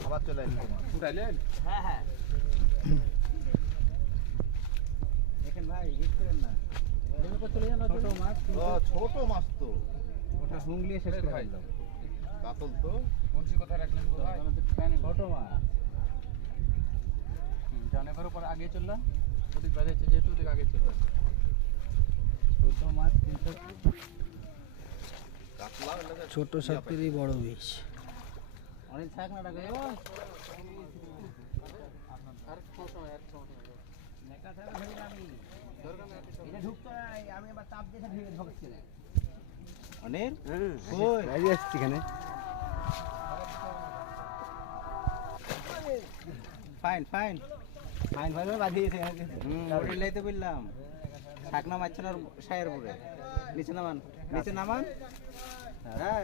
আবার চলে উঠাইলেন? হ্যাঁ হ্যাঁ দেখেন ভাই হিট করেন না ছোট মাছ ছোট মাছ তো ওটা হুংলি শেষ করে ফেললো কাতল তো বংশী কোথায় রাখলেন গো ভাই? ছোট মাছ জানেবার উপর আগে চললাম ওদিক বাজেছে যেহেতু ওদিক আগে চললাম ছোট মাছ কিন্তু কাতলা ছোট সাপেরই বড় বিষ। অনেক থাক না টাকা এটা ঢুকতো না আমি আবার তাপ দিয়ে ভেঙে ঢুকছি না অনিল কই রাজি আসছি এখানে ফাইন ফাইন ফাইন ভাবে বাঁধিয়েছে ওটাই তো বললাম শাকনা মারছে না সায়ের উপরে নিচে নামান হ্যাঁ